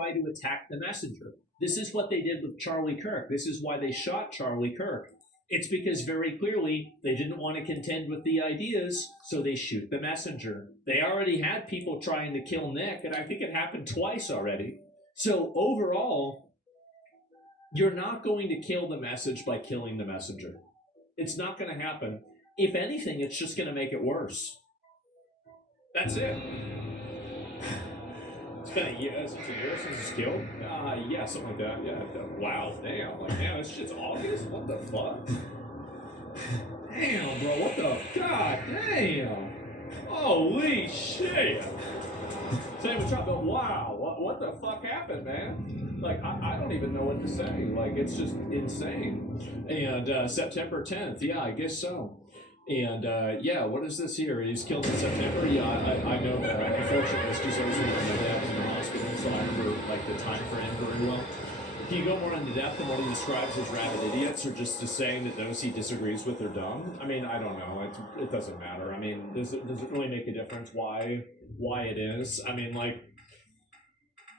try to attack the messenger. This is what they did with Charlie Kirk. This is why they shot Charlie Kirk. It's because very clearly they didn't want to contend with the ideas, so they shoot the messenger. They already had people trying to kill Nick, and I think it happened twice already. So overall, you're not going to kill the message by killing the messenger. It's not going to happen. If anything, it's just going to make it worse. That's it. It's been a year since it's killed? Yeah, something like that. Yeah. Wow, damn. Like, man, this shit's obvious? What the fuck? Damn, bro, what the... God damn. Holy shit. Same with Trump, but wow, what the fuck happened, man? Like, I don't even know what to say. Like, it's just insane. And September 10th, yeah, I guess so. And yeah, what is this here? He's killed in September? Yeah, I know that. Unfortunately, this just always remember my dad was in the hospital, so I remember like the time frame very well. Can you go more into depth in what he describes as rabid idiots, or just saying that those he disagrees with are dumb? I mean, I don't know. It doesn't matter. I mean, does it really make a difference why it is? I mean, like,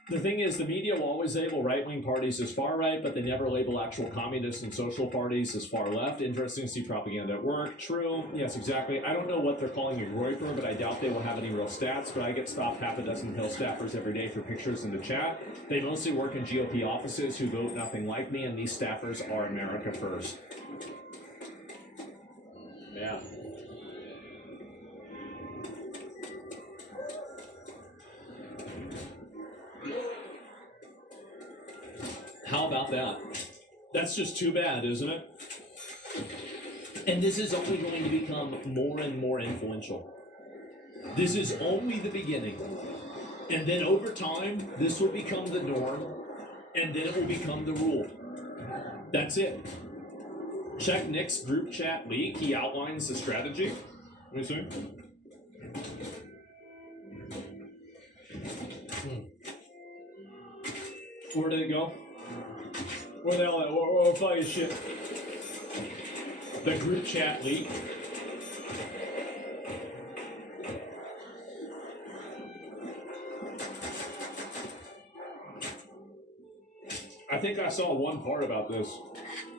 the thing is, the media will always label right-wing parties as far-right, but they never label actual communist and social parties as far-left. Interesting to see propaganda at work. True. Yes, exactly. I don't know what they're calling a Reuther, but I doubt they will have any real stats, but I get stopped half a dozen Hill staffers every day for pictures in the chat. They mostly work in GOP offices who vote nothing like me, and these staffers are America first. Yeah. How about that? That's just too bad, isn't it? And this is only going to become more and more influential. This is only the beginning. And then over time, this will become the norm, and then it will become the rule. That's it. Check Nick's group chat leak. He outlines the strategy. Let me see. Where did it go? Where the hell? What fucking shit? The group chat leak. I think I saw one part about this.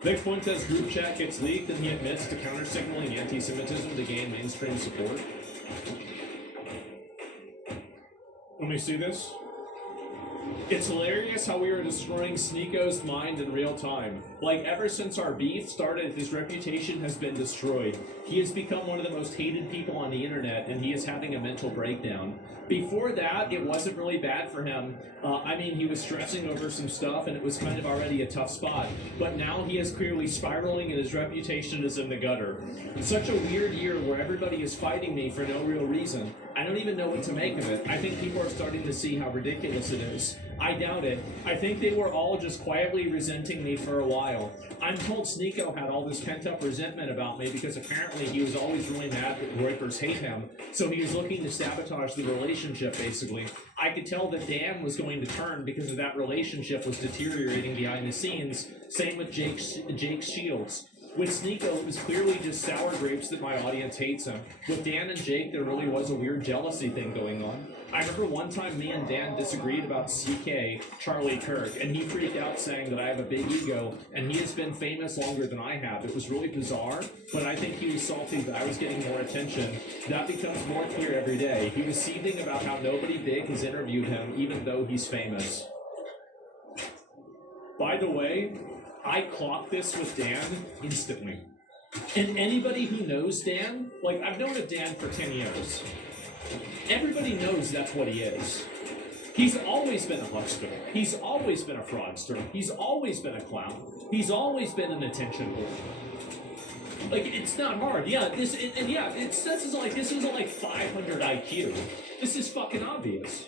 Vic Fuentes' group chat gets leaked and he admits to counter-signaling anti-Semitism to gain mainstream support. Let me see this. It's hilarious how we are destroying Sneako's mind in real time. Like, ever since our beef started, his reputation has been destroyed. He has become one of the most hated people on the internet, and he is having a mental breakdown. Before that, it wasn't really bad for him. I mean, he was stressing over some stuff, and it was kind of already a tough spot. But now he is clearly spiraling, and his reputation is in the gutter. Such a weird year where everybody is fighting me for no real reason. I don't even know what to make of it. I think people are starting to see how ridiculous it is. I doubt it. I think they were all just quietly resenting me for a while. I'm told Sneeko had all this pent-up resentment about me because apparently he was always really mad that Reuters hate him, so he was looking to sabotage the relationship, basically. I could tell that Dan was going to turn because of that relationship was deteriorating behind the scenes. Same with Jake Shields. With Sneeko, it was clearly just sour grapes that my audience hates him. With Dan and Jake, there really was a weird jealousy thing going on. I remember one time me and Dan disagreed about CK, Charlie Kirk, and he freaked out saying that I have a big ego, and he has been famous longer than I have. It was really bizarre, but I think he was salty that I was getting more attention. That becomes more clear every day. He was seething about how nobody big has interviewed him, even though he's famous. By the way, I clocked this with Dan instantly. And anybody who knows Dan, like, I've known Dan for 10 years. Everybody knows that's what he is. He's always been a huckster. He's always been a fraudster. He's always been a clown. He's always been an attention whore. Like, it's not hard. Yeah, this is like 500 IQ. This is fucking obvious.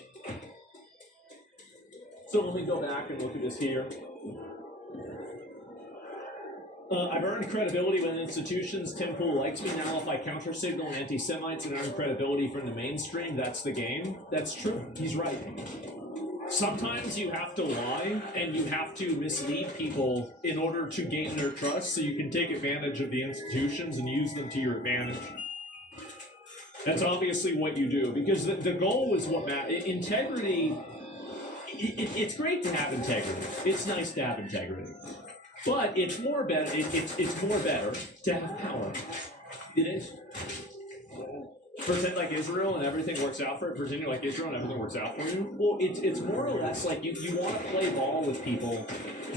So let me go back and look at this here. I've earned credibility with institutions. Tim Pool likes me now. If I counter-signal anti-Semites and earn credibility from the mainstream, that's the game. That's true. He's right. Sometimes you have to lie and you have to mislead people in order to gain their trust so you can take advantage of the institutions and use them to your advantage. That's obviously what you do, because the goal is what matters. Integrity it's great to have integrity. It's nice to have integrity, but it's more better. It's more better to have power. It is. Pretend like Israel and everything works out for it. Pretending like Israel and everything works out for you. Well, it's more or less like you want to play ball with people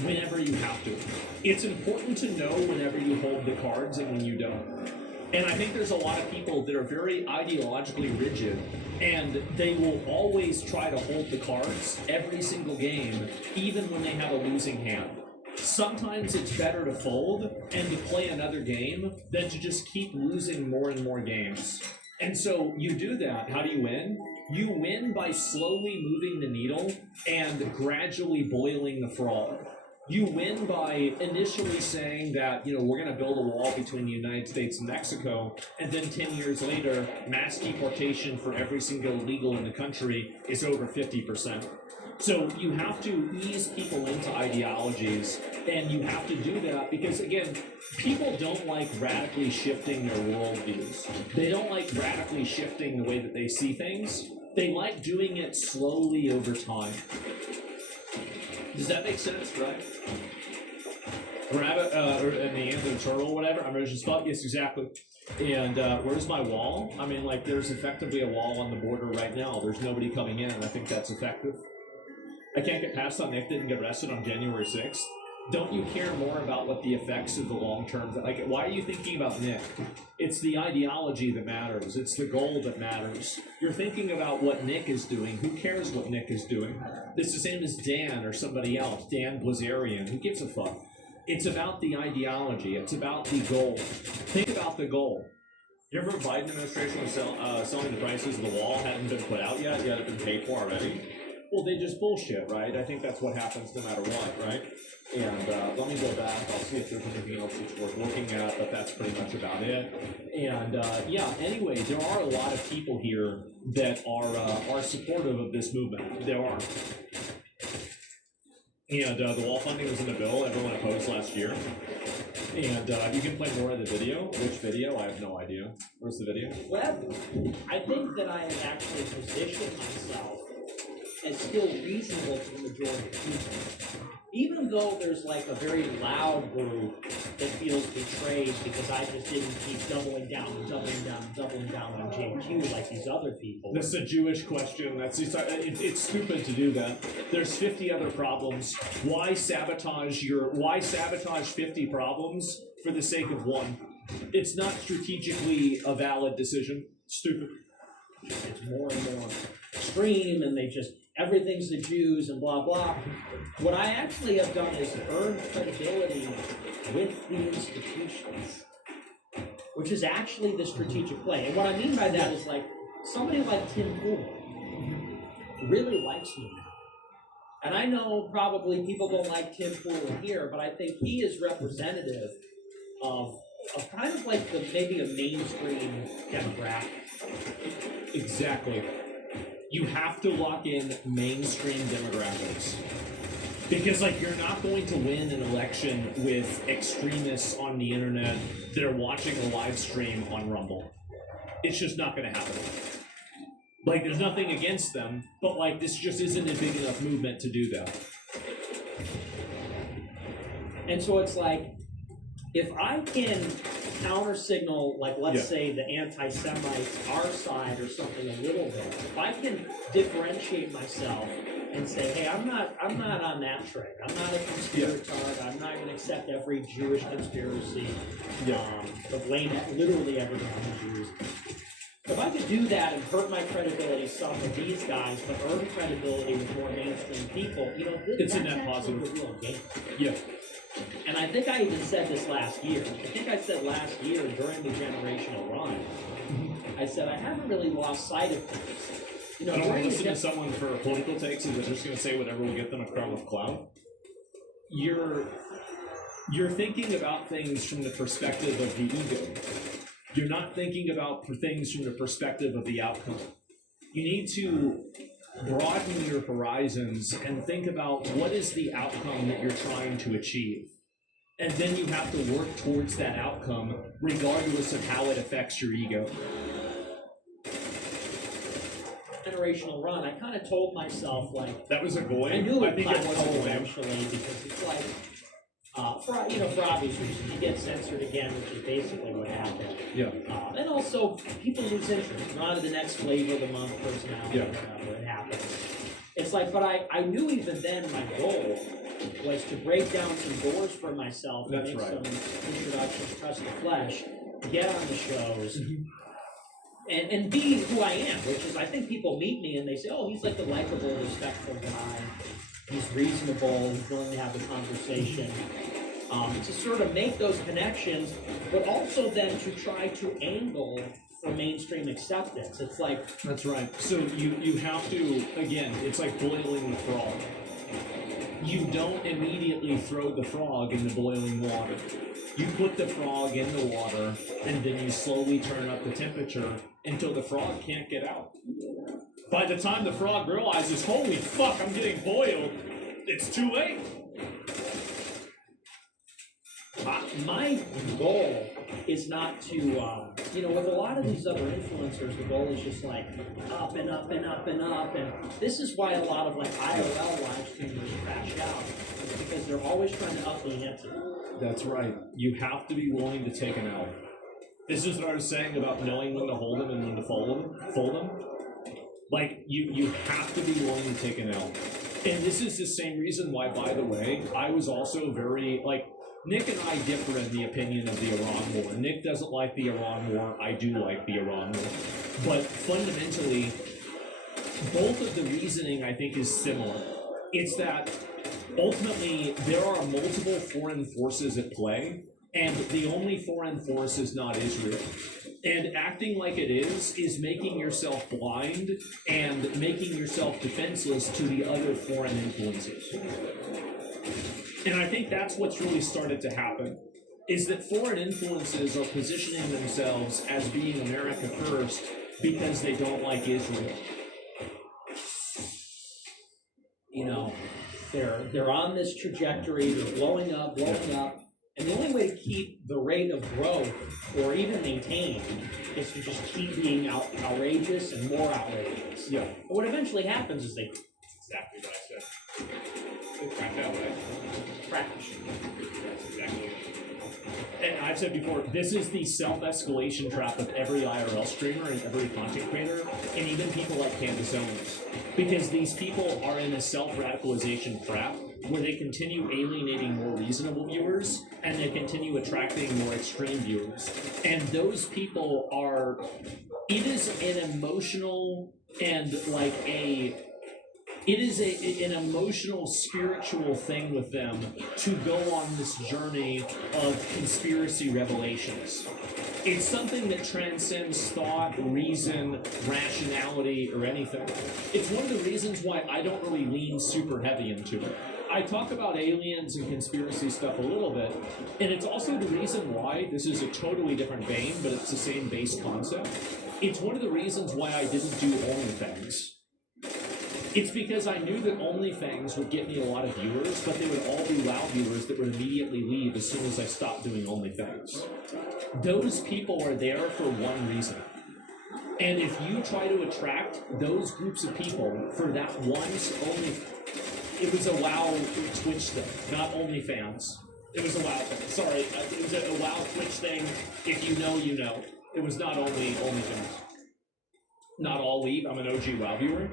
whenever you have to. It's important to know whenever you hold the cards and when you don't. And I think there's a lot of people that are very ideologically rigid, and they will always try to hold the cards every single game, even when they have a losing hand. Sometimes it's better to fold and to play another game than to just keep losing more and more games. And so you do that. How do you win? You win by slowly moving the needle and gradually boiling the frog. You win by initially saying that, we're going to build a wall between the United States and Mexico, and then 10 years later, mass deportation for every single illegal in the country is over 50%. So you have to ease people into ideologies, and you have to do that because, again, people don't like radically shifting their worldviews. They don't like radically shifting the way that they see things. They like doing it slowly over time. Does that make sense, right? Rabbit, or a Neanderthal or whatever. I mean, it's just thought, yes, exactly. And where's my wall? I mean, like, there's effectively a wall on the border right now. There's nobody coming in, and I think that's effective. I can't get past on Nick didn't get arrested on January 6th. Don't you care more about what the effects of the long term? Like, why are you thinking about Nick? It's the ideology that matters. It's the goal that matters. You're thinking about what Nick is doing. Who cares what Nick is doing? It's the same as Dan or somebody else. Dan Blazarian. Who gives a fuck? It's about the ideology. It's about the goal. Think about the goal. You ever Biden administration was selling the prices of the wall hadn't been put out yet it been paid for already? Well, they just bullshit, right? I think that's what happens no matter what, right? And let me go back. I'll see if there's anything else that's worth looking at, but that's pretty much about it. And anyway, there are a lot of people here that are supportive of this movement. There are. And the wall funding was in the bill everyone opposed last year. And you can play more of the video. Which video? I have no idea. Where's the video? Well, I think that I have actually positioned myself as still reasonable to the majority of people. Even though there's like a very loud group that feels betrayed because I just didn't keep doubling down on JQ like these other people. This is a Jewish question. It's stupid to do that. There's 50 other problems. Why sabotage 50 problems for the sake of one? It's not strategically a valid decision. Stupid. It's more and more extreme, and they just everything's the Jews and blah, blah. What I actually have done is earn credibility with the institutions, which is actually the strategic play. And what I mean by that is like somebody like Tim Pool really likes me now. And I know probably people don't like Tim Pool in here, but I think he is representative of kind of like maybe a mainstream demographic. Exactly. You have to lock in mainstream demographics. Because, you're not going to win an election with extremists on the internet that are watching a live stream on Rumble. It's just not going to happen. There's nothing against them, but, this just isn't a big enough movement to do that. And so it's if I can counter-signal, let's say the anti-Semites, our side or something a little bit, if I can differentiate myself and say, hey, I'm not on that train. I'm not a conspiratard. I'm not going to accept every Jewish conspiracy. Blame literally everything on the Jews. If I could do that and hurt my credibility some with these guys, but earn credibility with more mainstream people, it's a net positive. A real game. Yeah. And I think I even said this last year. I think I said last year during the generational run, I said I haven't really lost sight of things. I don't want to listen to someone for political takes and they're just going to say whatever will get them a crumb of clout. You're thinking about things from the perspective of the ego. You're not thinking about things from the perspective of the outcome. You need to broaden your horizons and think about what is the outcome that you're trying to achieve. And then you have to work towards that outcome regardless of how it affects your ego. generational run, I kind of told myself, like, That was a goy. I knew it would think it was a plateau goy. eventually because it's like, for obvious reasons, you get censored again, which is basically what happened. Yeah. And also, people lose interest. You're on to the next flavor of the month personality, whatever it happens. It's like, but I knew even then my goal was to break down some doors for myself and That's make right. some introductions, trust the flesh, get on the shows, and be who I am, which is, I think people meet me and they say, oh, he's like the likable, respectful guy. He's reasonable, he's willing to have a conversation. To sort of make those connections, but also then to try to angle for mainstream acceptance. It's like, That's right. So you have to, again, it's like boiling the frog. You don't immediately throw the frog in the boiling water. You put the frog in the water, and then you slowly turn up the temperature until the frog can't get out. By the time the frog realizes, holy fuck, I'm getting boiled, it's too late. my goal is not to, with a lot of these other influencers, the goal is just like up and up and up and up. And this is why a lot of like IRL live streamers crash out, because they're always trying to up the ante. That's right. You have to be willing to take an L. This is what I was saying about knowing when to hold them and when to fold them. Like, you have to be willing to take an L. And this is the same reason why, by the way, I was also very, like, Nick and I differ in the opinion of the Iran war. Nick doesn't like the Iran war. I do like the Iran war. But fundamentally, both of the reasoning, I think, is similar. It's that ultimately there are multiple foreign forces at play, and the only foreign force is not Israel. And acting like it is making yourself blind and making yourself defenseless to the other foreign influences. And I think that's what's really started to happen, is that foreign influences are positioning themselves as being America first because they don't like Israel. You know, they're on this trajectory, they're blowing up, and the only way to keep the rate of growth or even maintain is to just keep being outrageous and more outrageous. Yeah. And what eventually happens is they Exactly what I said. They crash out, right? crash. That's exactly it. And I've said before, this is the self-escalation trap of every IRL streamer and every content creator, and even people like Candace Owens. Because these people are in a self-radicalization trap where they continue alienating more reasonable viewers and they continue attracting more extreme viewers. And those people are, it is an emotional and like an emotional, spiritual thing with them to go on this journey of conspiracy revelations. It's something that transcends thought, reason, rationality, or anything. It's one of the reasons why I don't really lean super heavy into it. I talk about aliens and conspiracy stuff a little bit, and it's also the reason why, this is a totally different vein, but it's the same base concept. It's one of the reasons why I didn't do OnlyFans. It's because I knew that OnlyFans would get me a lot of viewers, but they would all be WoW viewers that would immediately leave as soon as I stopped doing OnlyFans. Those people are there for one reason. And if you try to attract those groups of people for that it was a WoW Twitch thing, not OnlyFans. It was a WoW thing. Sorry, it was a WoW Twitch thing. If you know, you know. It was not only OnlyFans. Not all leave. I'm an OG WoW viewer.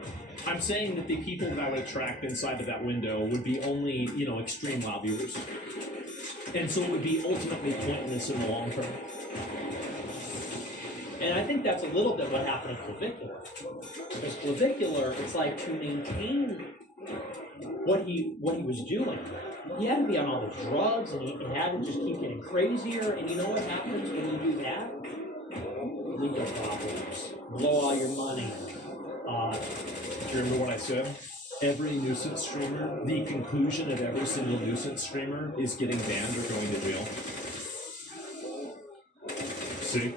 I'm saying that the people that I would attract inside of that window would be only, extreme WoW viewers. And so it would be ultimately pointless in the long term. And I think that's a little bit what happened to Clavicular. Because Clavicular, it's like to maintain what he was doing, he had to be on all the drugs, and he had to just keep getting crazier. And you know what happens when you do that? Legal problems. Blow all your money. Do you remember what I said? Every nuisance streamer, the conclusion of every single nuisance streamer is getting banned or going to jail. See?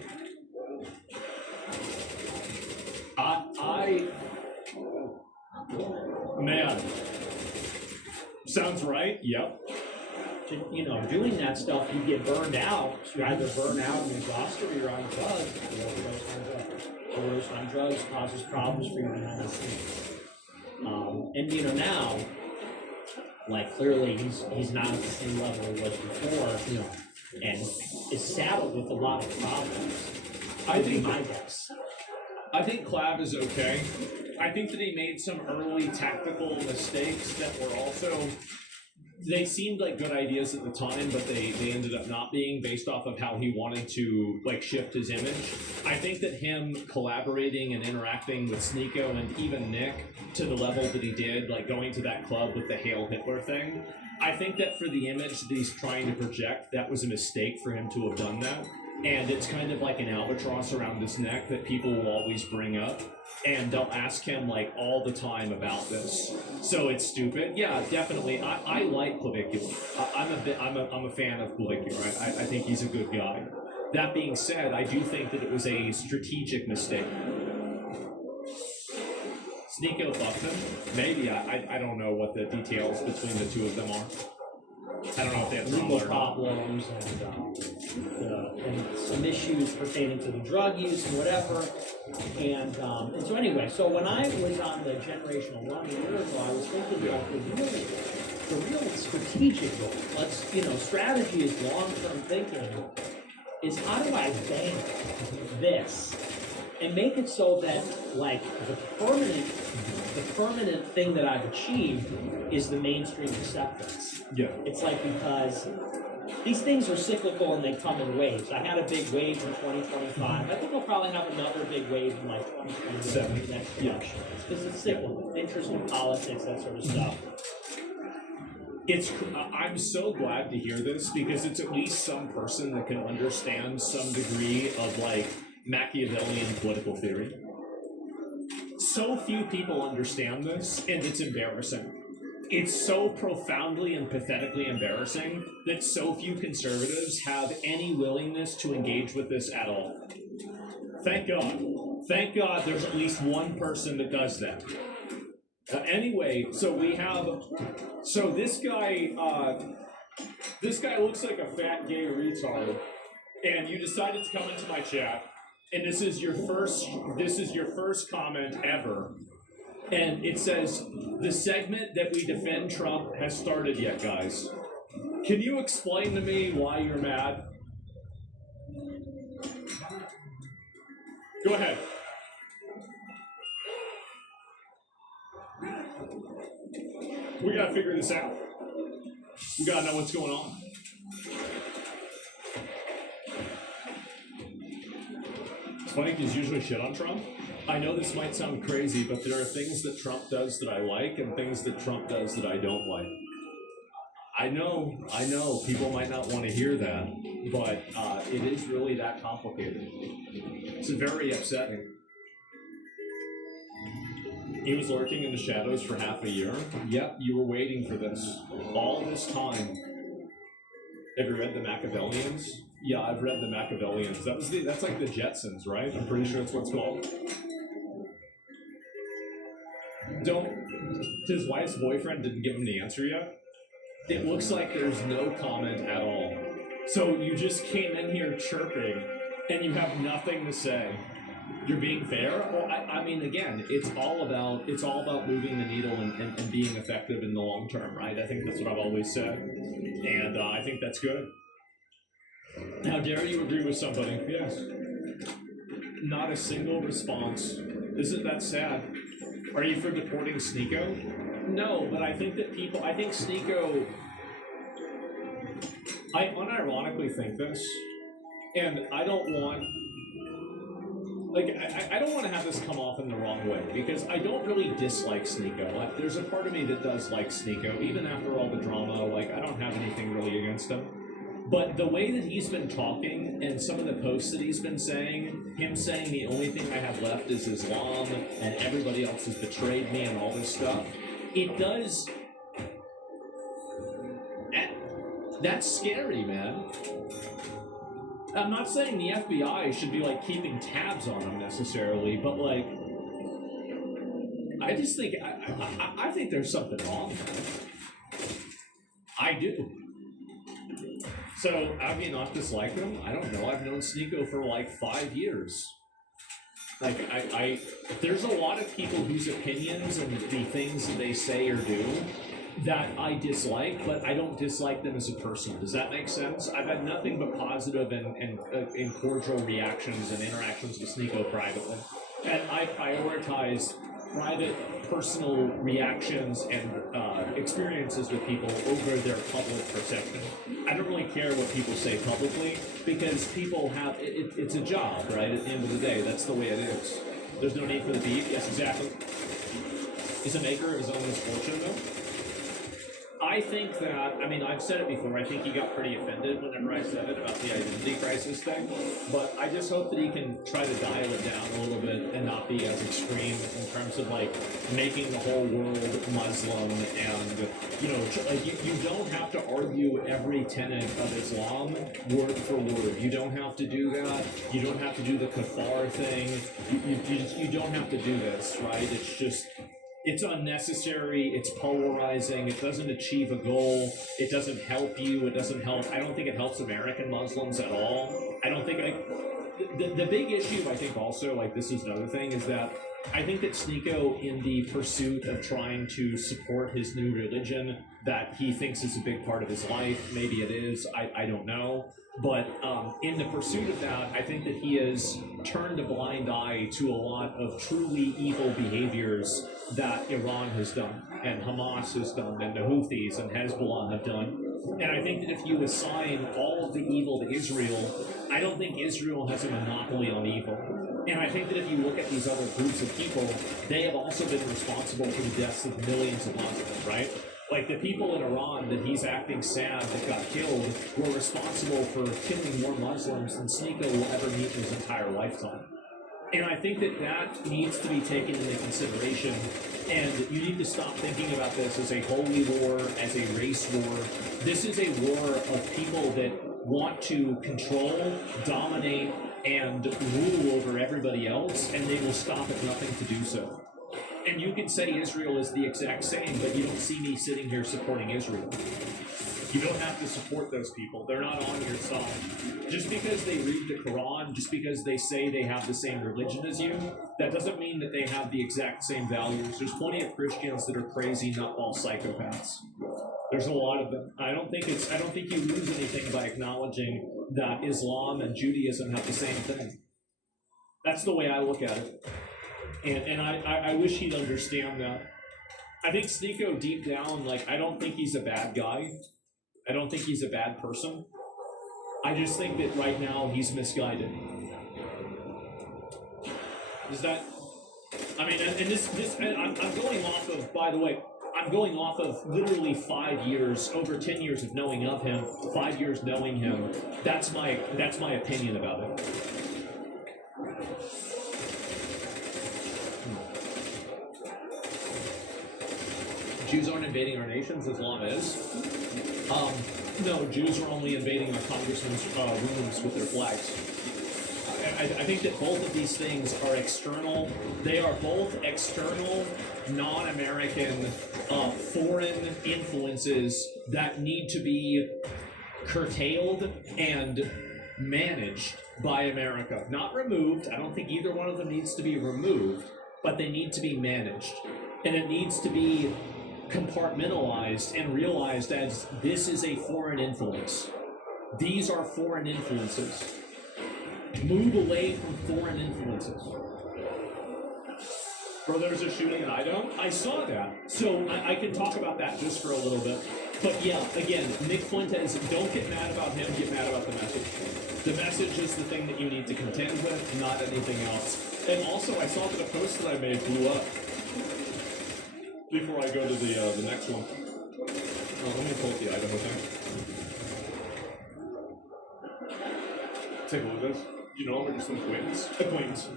Man. Sounds right? Yep. doing that stuff, you get burned out. You either burn out and exhausted, or you're on drugs. Overdose on drugs causes problems for your mental state. And now, like clearly he's not at the same level he was before, and is saddled with a lot of problems. I think my guess. I think Clav is okay. I think that he made some early tactical mistakes that were also, they seemed like good ideas at the time, but they ended up not being, based off of how he wanted to like shift his image. I think that him collaborating and interacting with Sneeko and even Nick to the level that he did, like going to that club with the Hail Hitler thing, I think that for the image that he's trying to project, that was a mistake for him to have done that. And it's kind of like an albatross around his neck that people will always bring up. And they'll ask him like all the time about this. So it's stupid. Yeah, definitely. I like Clavicula. I'm a fan of Clavicula. I think he's a good guy. That being said, I do think that it was a strategic mistake. Sneeko fucked him? Maybe. I don't know what the details between the two of them are. I don't know if they have legal problems and some issues pertaining to the drug use and whatever. And so anyway, so when I was on the generational run a year ago, I was thinking about the real strategic goal. Strategy is long-term thinking. Is how do I bank this and make it so that like the permanent thing that I've achieved is the mainstream acceptance. Yeah. It's like, because these things are cyclical and they come in waves. I had a big wave in 2025. I think I'll probably have another big wave in like 2027 next election. Because it's cyclical. Interest in politics, that sort of stuff. I'm so glad to hear this, because it's at least some person that can understand some degree of like Machiavellian political theory. So few people understand this, and it's embarrassing. It's so profoundly and pathetically embarrassing that so few conservatives have any willingness to engage with this at all. Thank God. Thank God there's at least one person that does that. Anyway, so this guy looks like a fat gay retard, and you decided to come into my chat, and this is your first comment ever. And it says, the segment that we defend Trump has started yet, guys. Can you explain to me why you're mad? Go ahead. We gotta figure this out. We gotta know what's going on. It's funny because usually shit on Trump. I know this might sound crazy, but there are things that Trump does that I like and things that Trump does that I don't like. I know, people might not want to hear that, but it is really that complicated. It's very upsetting. He was lurking in the shadows for half a year. Yep, you were waiting for this. All this time. Have you read the Machiavellians? Yeah, I've read the Machiavellians. That's like the Jetsons, right? I'm pretty sure that's what it's called. His wife's boyfriend didn't give him the answer yet. It looks like there's no comment at all. So you just came in here chirping, and you have nothing to say. You're being fair? Well, I mean, again, it's all about moving the needle and being effective in the long term, right? I think that's what I've always said, and I think that's good. How dare you agree with somebody? Yes. Not a single response. Isn't that sad? Are you for deporting Sneeko? No, but I think Sneeko, I unironically think this, and I don't want to have this come off in the wrong way, because I don't really dislike Sneeko. Like, there's a part of me that does like Sneeko, even after all the drama. Like, I don't have anything really against him. But the way that he's been talking and some of the posts that he's been saying, him saying the only thing I have left is Islam and everybody else has betrayed me and all this stuff, it does... That's scary, man. I'm not saying the FBI should be, like, keeping tabs on him necessarily, but, like, I just think, I think there's something wrong. I do. So, how do you not dislike him? I don't know. I've known Sneeko for like 5 years. Like, there's a lot of people whose opinions and the things that they say or do that I dislike, but I don't dislike them as a person. Does that make sense? I've had nothing but positive and cordial reactions and interactions with Sneeko privately. And I prioritize private, personal reactions and experiences with people over their public perception. I don't really care what people say publicly because people have, it's a job, right? At the end of the day, that's the way it is. There's no need for the beef. Yes, exactly. He's a maker of his own misfortune, though. I think that, I mean, I've said it before, I think he got pretty offended whenever I said it about the identity crisis thing, but I just hope that he can try to dial it down a little bit and not be as extreme in terms of, like, making the whole world Muslim and, you know, like, you don't have to argue every tenet of Islam word for word. You don't have to do that. You don't have to do the kafar thing. You don't have to do this, right? It's just... It's unnecessary, it's polarizing, it doesn't achieve a goal, it doesn't help you, it doesn't help, I don't think it helps American Muslims at all. I don't think, the big issue, I think also, like this is another thing, is that I think that Sneeko, in the pursuit of trying to support his new religion that he thinks is a big part of his life, maybe it is, I don't know, but in the pursuit of that, I think that he has turned a blind eye to a lot of truly evil behaviors that Iran has done, and Hamas has done, and the Houthis and Hezbollah have done. And I think that if you assign all of the evil to Israel, I don't think Israel has a monopoly on evil. And I think that if you look at these other groups of people, they have also been responsible for the deaths of millions of Muslims, right? Like the people in Iran that he's acting sad that got killed were responsible for killing more Muslims than Sneeko will ever meet in his entire lifetime. And I think that that needs to be taken into consideration, and you need to stop thinking about this as a holy war, as a race war. This is a war of people that want to control, dominate, and rule over everybody else, and they will stop at nothing to do so. And you can say Israel is the exact same, but you don't see me sitting here supporting Israel. You don't have to support those people. They're not on your side. Just because they read the Quran, just because they say they have the same religion as you, that doesn't mean that they have the exact same values. There's plenty of Christians that are crazy, not all psychopaths. There's a lot of them. I don't think you lose anything by acknowledging that Islam and Judaism have the same thing. That's the way I look at it. And I wish he'd understand that. I think Sneeko deep down, like, I don't think he's a bad guy. I don't think he's a bad person. I just think that right now he's misguided. Is that, I mean, and this and I'm going off of, by the way, I'm going off of literally 5 years, over 10 years of knowing of him, 5 years knowing him. That's my opinion about it. Jews aren't invading our nations, Islam is. No, Jews are only invading our congressmen's rooms with their flags. I think that both of these things are external. They are both external, non-American, foreign influences that need to be curtailed and managed by America. Not removed. I don't think either one of them needs to be removed, but they need to be managed. And it needs to be compartmentalized and realized as this is a foreign influence. These are foreign influences. Move away from foreign influences. Brothers are shooting in Idaho? I saw that. So I can talk about that just for a little bit. But yeah, again, Nick Fuentes, don't get mad about him, get mad about the message. The message is the thing that you need to contend with, not anything else. And also, I saw that a post that I made blew up. Before I go to the next one. Oh, let me pull up the Idaho thing. Take a look at this. You know him or just an acquaintance? Acquaintance.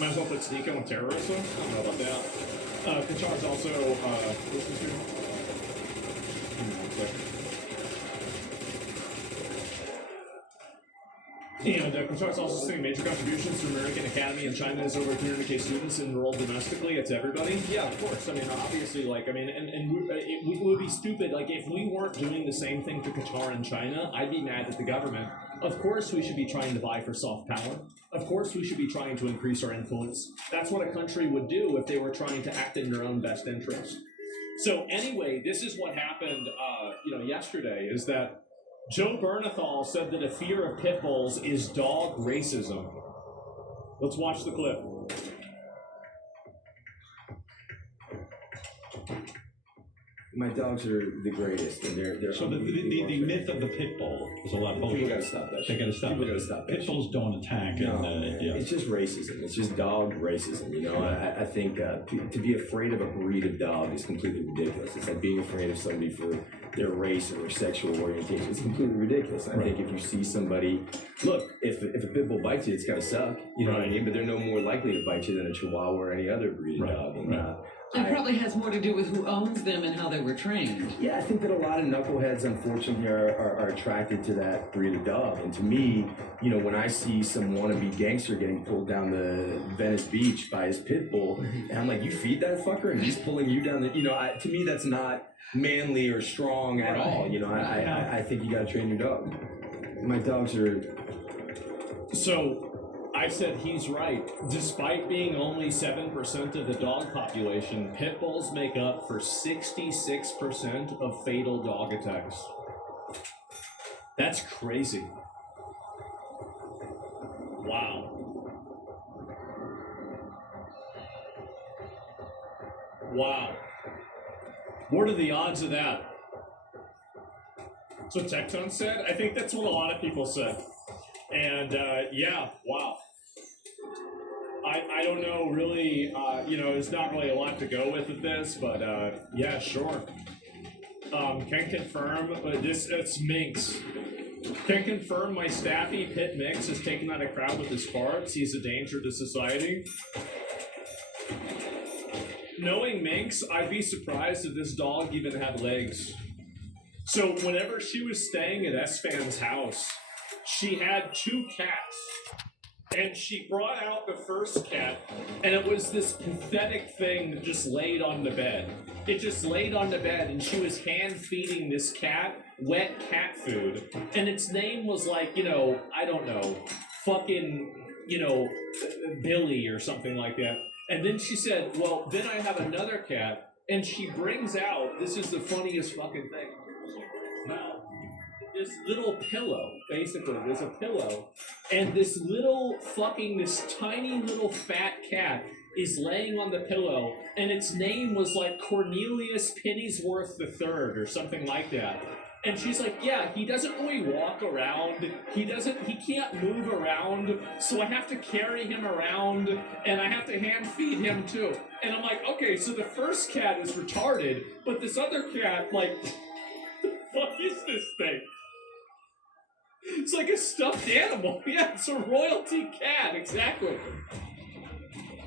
Might as well put Sneeko and terrorist though. I don't know about that. Kachar's also, what's this here? Give me 1 second. And Qatar's also saying major contributions to American Academy in China is over 300K students enrolled domestically. It's everybody. Yeah, of course. I mean, obviously, like, I mean, it would be stupid. Like, if we weren't doing the same thing to Qatar and China, I'd be mad at the government. Of course we should be trying to vie for soft power. Of course we should be trying to increase our influence. That's what a country would do if they were trying to act in their own best interest. So anyway, this is what happened, yesterday, is that Joe Bernthal said that a fear of pit bulls is dog racism. Let's watch the clip. My dogs are the greatest, and they're So the myth of the pit bull is a lot of bullshit. People gotta stop that. They gotta stop. People gotta stop that. Pit bulls don't attack. No, and, yeah. it's just racism. It's just dog racism. You know, I think to be afraid of a breed of dog is completely ridiculous. It's like being afraid of somebody for their race or their sexual orientation. It's completely ridiculous. I think if you see somebody, look, if a pit bull bites you, it's gotta suck. You know what I mean? But they're no more likely to bite you than a Chihuahua or any other breed of dog. And, it probably has more to do with who owns them and how they were trained. Yeah, I think that a lot of knuckleheads, unfortunately, are attracted to that breed of dog. And to me, you know, when I see some wannabe gangster getting pulled down the Venice Beach by his pit bull, and I'm like, you feed that fucker, and he's pulling you down the, to me, that's not manly or strong at all. You know, I think you gotta train your dog. My dogs are... So... I said he's right. Despite being only 7% of the dog population, pit bulls make up for 66% of fatal dog attacks. That's crazy. Wow. Wow. What are the odds of that? That's what Tecton said? I think that's what a lot of people said. And, yeah, wow. I don't know, really, there's not really a lot to go with this, but, yeah, sure. Can confirm, it's Minx. Can confirm my staffy pit Minx has taken out a crowd with his farts. He's a danger to society. Knowing Minx, I'd be surprised if this dog even had legs. So whenever she was staying at S-Fan's house, she had 2 cats. And she brought out the first cat, and it was this pathetic thing that just laid on the bed. It just laid on the bed, and she was hand-feeding this cat wet cat food. And its name was like, I don't know, fucking, Billy or something like that. And then she said, well, then I have another cat, and she brings out, this is the funniest fucking thing, she brings out this little pillow, basically, there's a pillow, and this tiny little fat cat is laying on the pillow, and its name was like Cornelius Pennyworth III or something like that. And she's like, yeah, he doesn't really walk around, he can't move around, so I have to carry him around, and I have to hand feed him too. And I'm like, okay, so the first cat is retarded, but this other cat, like, the fuck is this thing? It's like a stuffed animal. Yeah, it's a royalty cat, exactly.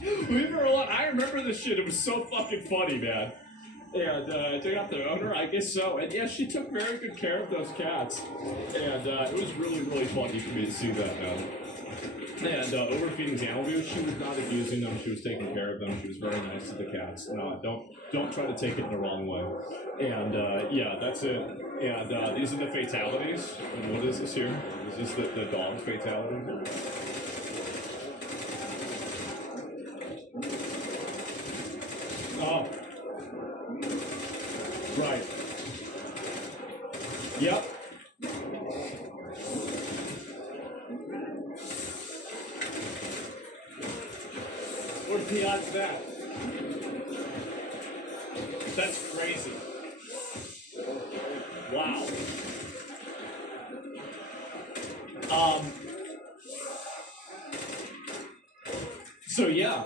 I remember this shit. It was so fucking funny, man. And take out the owner, I guess so. And yeah, she took very good care of those cats. And it was really, really funny for me to see that, man. And overfeeding animal abuse, she was not abusing them. She was taking care of them. She was very nice to the cats. No, don't try to take it in the wrong way. And yeah, that's it. And these are the fatalities. And what is this here? Is this the dog fatality? Oh. Right. Yep. What's the odds of that? That's crazy. Wow. So yeah,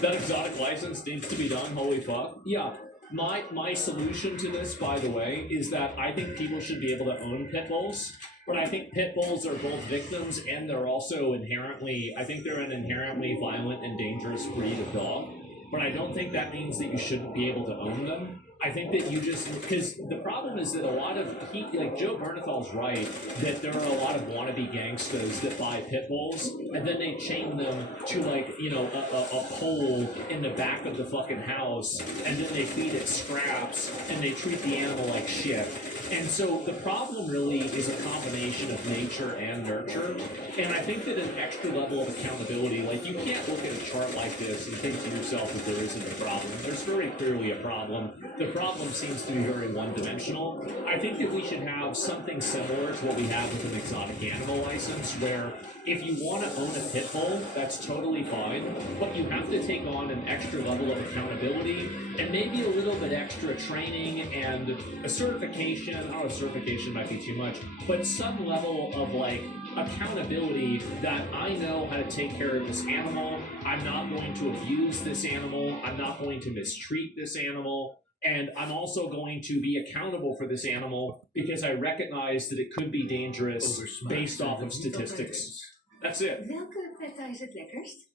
that exotic license needs to be done. Holy fuck. Yeah. My solution to this, by the way, is that I think people should be able to own pit bulls, but I think pit bulls are both victims and they're also they're an inherently violent and dangerous breed of dog, but I don't think that means that you shouldn't be able to own them. I think that you just, because the problem is that a lot of, like Joe Bernathal's right, that there are a lot of wannabe gangsters that buy pit bulls, and then they chain them to like, you know, a pole in the back of the fucking house, and then they feed it scraps, and they treat the animal like shit. And so the problem really is a combination of nature and nurture. And I think that an extra level of accountability, like you can't look at a chart like this and think to yourself that there isn't a problem. There's very clearly a problem. The problem seems to be very one-dimensional. I think that we should have something similar to what we have with an exotic animal license, where if you want to own a pit bull, that's totally fine, but you have to take on an extra level of accountability and maybe a little bit extra training and a certification. I don't know if certification might be too much, but some level of like accountability that I know how to take care of this animal. I'm not going to abuse this animal. I'm not going to mistreat this animal. And I'm also going to be accountable for this animal because I recognize that it could be dangerous based off of statistics. That's it. Welke feta is het lekkerst?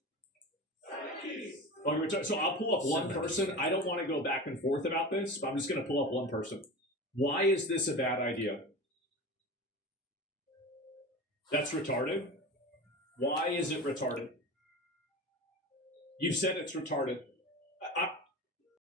So I'll pull up one person. I don't want to go back and forth about this, but I'm just going to pull up one person. Why is this a bad idea? That's retarded. Why is it retarded? You said it's retarded.